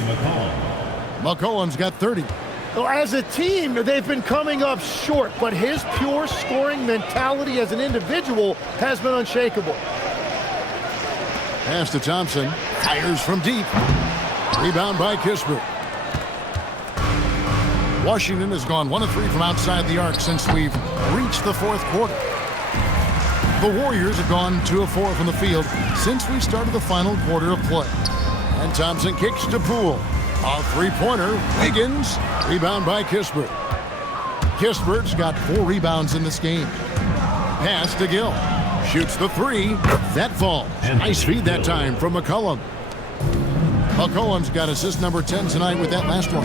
McCollum's got 30. Well, as a team, they've been coming up short, but his pure scoring mentality as an individual has been unshakable. Pass to Thompson. Fires from deep. Rebound by Kispert. Washington has gone 1 of 3 from outside the arc since we've reached the fourth quarter. The Warriors have gone 2 of 4 from the field since we started the final quarter of play. And Thompson kicks to Poole. A three-pointer. Wiggins. Rebound by Kispert. Kispert's got 4 rebounds in this game. Pass to Gill. Shoots the three. That falls. Nice feed that time from McCollum. McCollum's got assist number 10 tonight with that last one.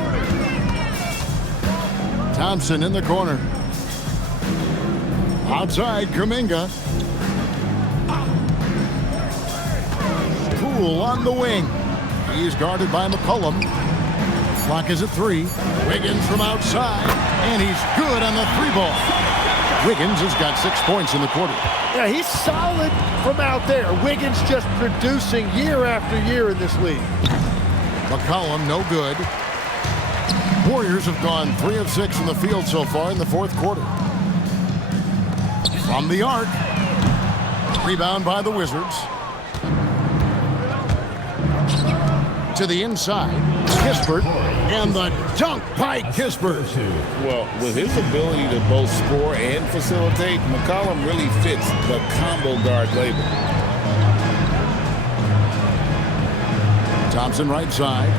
Thompson in the corner. Outside, Kuminga. Poole on the wing. He's guarded by McCollum. Clock is at 3. Wiggins from outside. And he's good on the three ball. Wiggins has got 6 points in the quarter. Yeah, he's solid from out there. Wiggins just producing year after year in this league. McCollum, no good. Warriors have gone 3 of 6 in the field so far in the fourth quarter. From the arc. Rebound by the Wizards. To the inside. Kispert. And the dunk by Kispert. Well, with his ability to both score and facilitate, McCollum really fits the combo guard label. Thompson right side.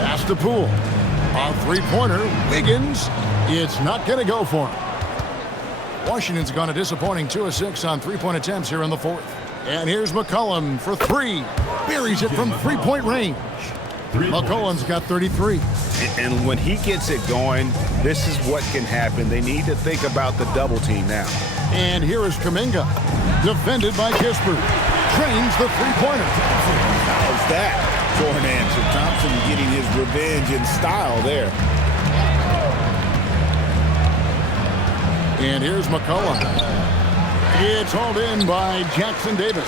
Pass to Poole. A three-pointer. Wiggins. It's not going to go for him. Washington's gone a disappointing 2 of 6 on three-point attempts here in the fourth. And here's McCollum for 3. Buries it from three-point range. McCollum's got 33. And when he gets it going, this is what can happen. They need to think about the double team now. And here is Kuminga. Defended by Kispert. Drains the three-pointer. How's that for an answer? Thompson getting his revenge in style there. And here's McCollum. It's hauled in by Jackson Davis.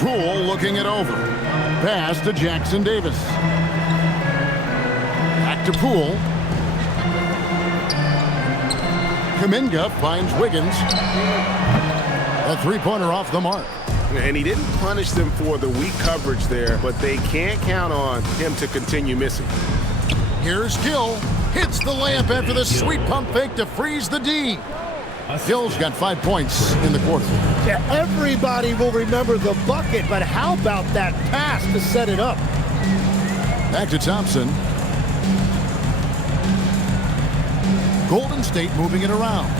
Poole looking it over. Pass to Jackson Davis. Back to Poole. Kuminga finds Wiggins. A three-pointer off the mark. And he didn't punish them for the weak coverage there, but they can't count on him to continue missing. Here's Gill. Hits the layup after the sweet pump fake to freeze the D. Gill's got 5 points in the quarter. Yeah, everybody will remember the bucket, but how about that pass to set it up? Back to Thompson. Golden State moving it around.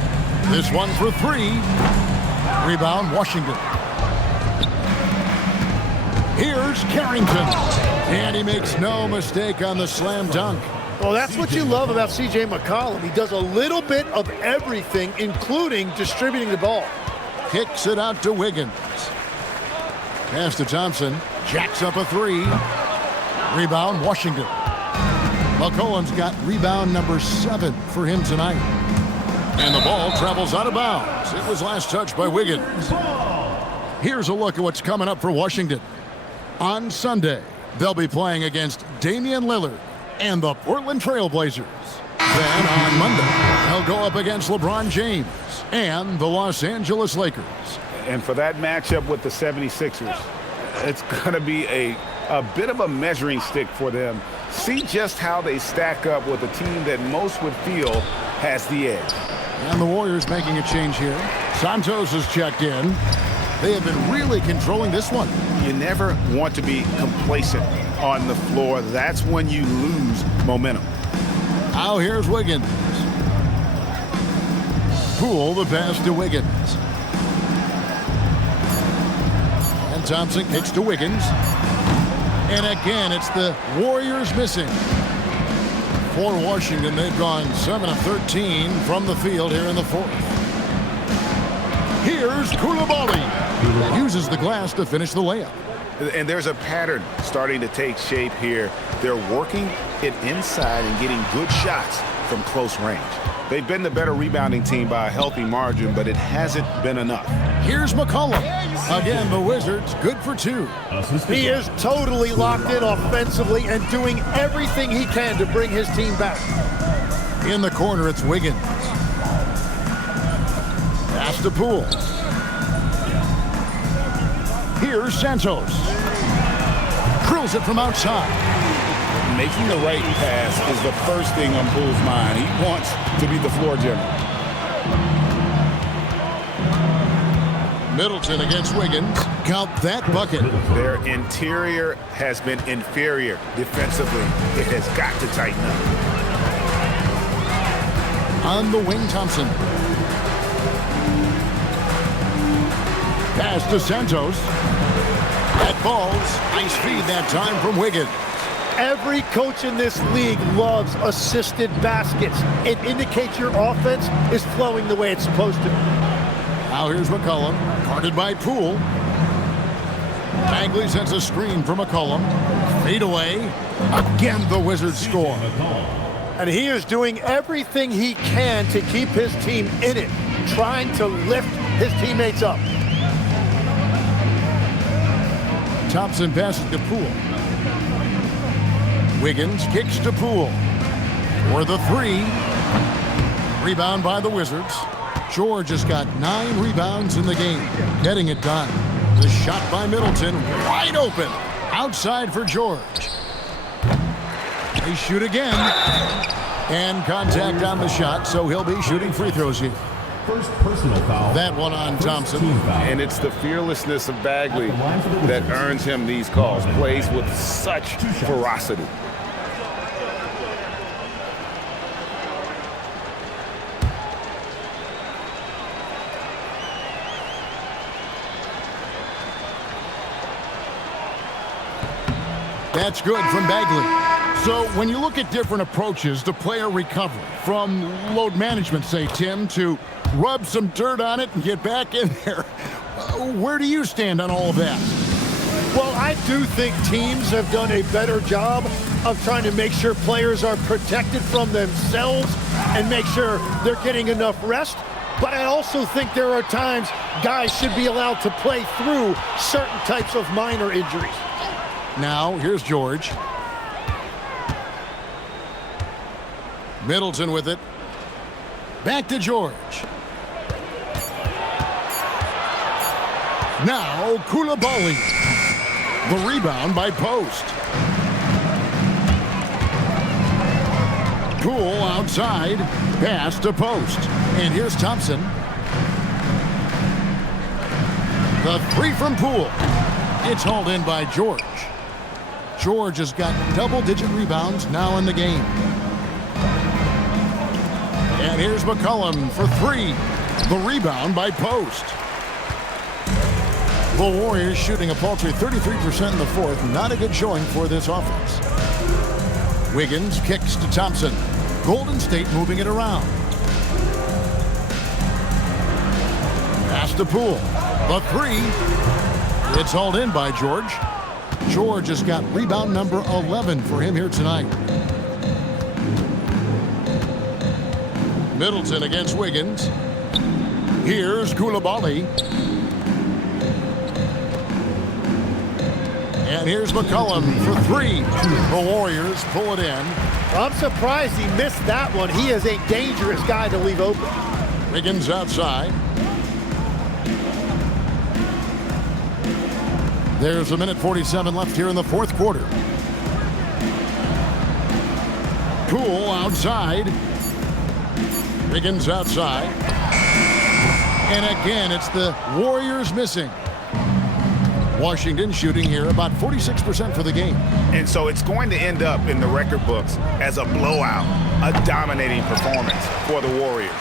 This one for 3. Rebound, Washington. Here's Carrington. And he makes no mistake on the slam dunk. Well, that's what you love about C.J. McCollum. He does a little bit of everything, including distributing the ball. Kicks it out to Wiggins. Pass to Thompson. Jacks up a 3. Rebound, Washington. McCollum's got rebound number 7 for him tonight. And the ball travels out of bounds. It was last touched by Wiggins. Here's a look at what's coming up for Washington. On Sunday, they'll be playing against Damian Lillard and the Portland Trail Blazers. Then on Monday, they'll go up against LeBron James and the Los Angeles Lakers. And for that matchup with the 76ers, it's going to be a bit of a measuring stick for them. See just how they stack up with a team that most would feel has the edge. And the Warriors making a change here. Santos has checked in. They have been really controlling this one. You never want to be complacent on the floor. That's when you lose momentum. Now here's Wiggins. Poole the pass to Wiggins. And Thompson kicks to Wiggins. And again, it's the Warriors missing. For Washington, they've gone 7 of 13 from the field here in the fourth. Here's Koulibaly. Uses the glass to finish the layup. And there's a pattern starting to take shape here. They're working it inside and getting good shots from close range. They've been the better rebounding team by a healthy margin, but it hasn't been enough. Here's McCollum. Again, the Wizards good for 2. He is totally locked in offensively and doing everything he can to bring his team back. In the corner, it's Wiggins. Pass to Poole. Here's Santos. Drills it from outside. Making the right pass is the first thing on Poole's mind. He wants to be the floor general. Middleton against Wiggins. Count that bucket. Their interior has been inferior defensively. It has got to tighten up. On the wing, Thompson. Pass to Santos. That falls. Nice feed that time from Wiggins. Every coach in this league loves assisted baskets. It indicates your offense is flowing the way it's supposed to. Now here's McCollum, guarded by Poole. Bagley sends a screen for McCollum. Fade away. Again, the Wizards score. And he is doing everything he can to keep his team in it, trying to lift his teammates up. Thompson passes to Poole. Wiggins kicks to Poole for the 3. Rebound by the Wizards. George has got 9 rebounds in the game, getting it done. The shot by Middleton, wide open. Outside for George. They shoot again. And contact on the shot, so he'll be shooting free throws here. First personal foul. That one on Thompson. And it's the fearlessness of Bagley that earns him these calls. Plays with such ferocity. That's good from Bagley. So when you look at different approaches to player recovery, from load management, say, Tim, to rub some dirt on it and get back in there, where do you stand on all of that? Well, I do think teams have done a better job of trying to make sure players are protected from themselves and make sure they're getting enough rest. But I also think there are times guys should be allowed to play through certain types of minor injuries. Now, here's George. Middleton with it. Back to George. Now, Koulibaly. The rebound by Post. Poole outside. Pass to Post. And here's Thompson. The 3 from Poole. It's hauled in by George. George has got double-digit rebounds now in the game. And here's McCollum for 3. The rebound by Post. The Warriors shooting a paltry 33% in the fourth. Not a good showing for this offense. Wiggins kicks to Thompson. Golden State moving it around. Pass to Poole. The 3. It's hauled in by George. George has got rebound number 11 for him here tonight. Middleton against Wiggins. Here's Koulibaly. And here's McCollum for 3. The Warriors pull it in. I'm surprised he missed that one. He is a dangerous guy to leave open. Wiggins outside. There's a minute 47 left here in the fourth quarter. Poole outside. Wiggins outside. And again, it's the Warriors missing. Washington shooting here about 46% for the game. And so it's going to end up in the record books as a blowout, a dominating performance for the Warriors.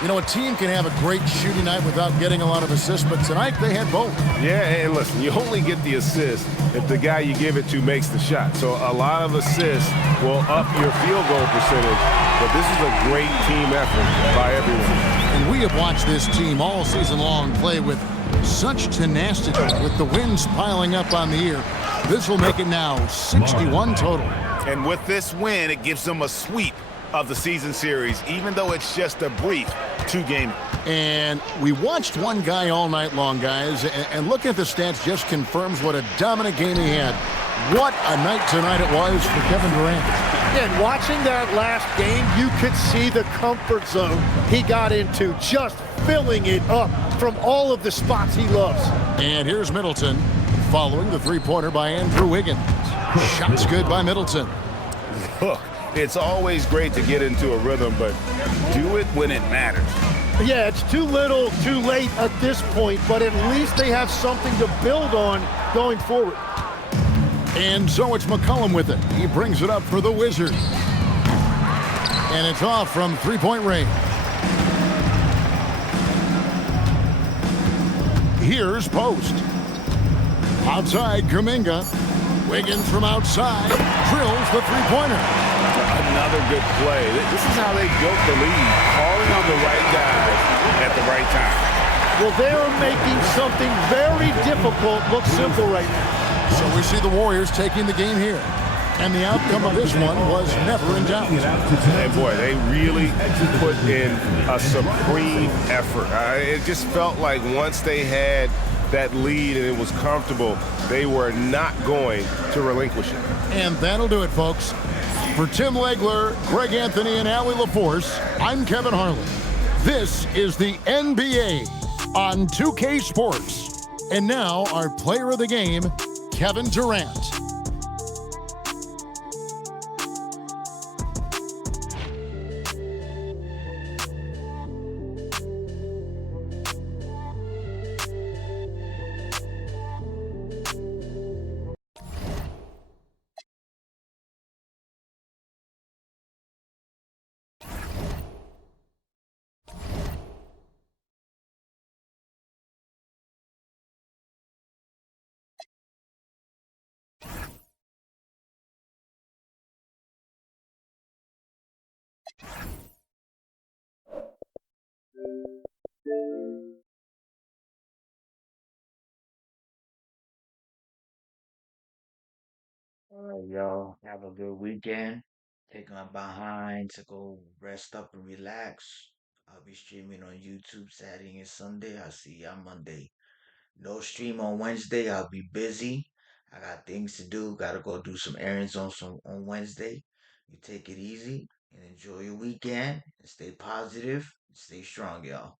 You know, a team can have a great shooting night without getting a lot of assists, but tonight they had both. Yeah, and listen, you only get the assist if the guy you give it to makes the shot. So a lot of assists will up your field goal percentage, but this is a great team effort by everyone. And we have watched this team all season long play with such tenacity, with the wins piling up on the year. This will make it now 61 total. And with this win, it gives them a sweep of the season series, even though it's just a brief two-gamer. And we watched one guy all night long, guys, and looking at the stats just confirms what a dominant game he had. What a night tonight it was for Kevin Durant. And watching that last game, you could see the comfort zone he got into, just filling it up from all of the spots he loves. And here's Middleton, following the three-pointer by Andrew Wiggins. Shots good by Middleton. Look, it's always great to get into a rhythm, but do it when it matters. Yeah, it's too little, too late at this point, but at least they have something to build on going forward. And so it's McCollum with it. He brings it up for the Wizards. And it's off from three-point range. Here's Post. Outside, Kuminga. Wiggins from outside. Drills the three-pointer. Another good play. This is how they built the lead, calling on the right guys at the right time. Well, they're making something very difficult look simple right now. So we see the Warriors taking the game here. And the outcome of this one was never in doubt. And boy, they really put in a supreme effort. It just felt like once they had that lead and it was comfortable, they were not going to relinquish it. And that'll do it, folks. For Tim Legler, Greg Anthony, and Allie LaForce, I'm Kevin Harlan. This is the NBA on 2K Sports. And now our player of the game, Kevin Durant. All right, y'all. Have a good weekend. Take my behind to go rest up and relax. I'll be streaming on YouTube Saturday and Sunday. I'll see y'all Monday. No stream on Wednesday. I'll be busy. I got things to do. Gotta go do some errands on Wednesday. You take it easy and enjoy your weekend and stay positive and stay strong, y'all.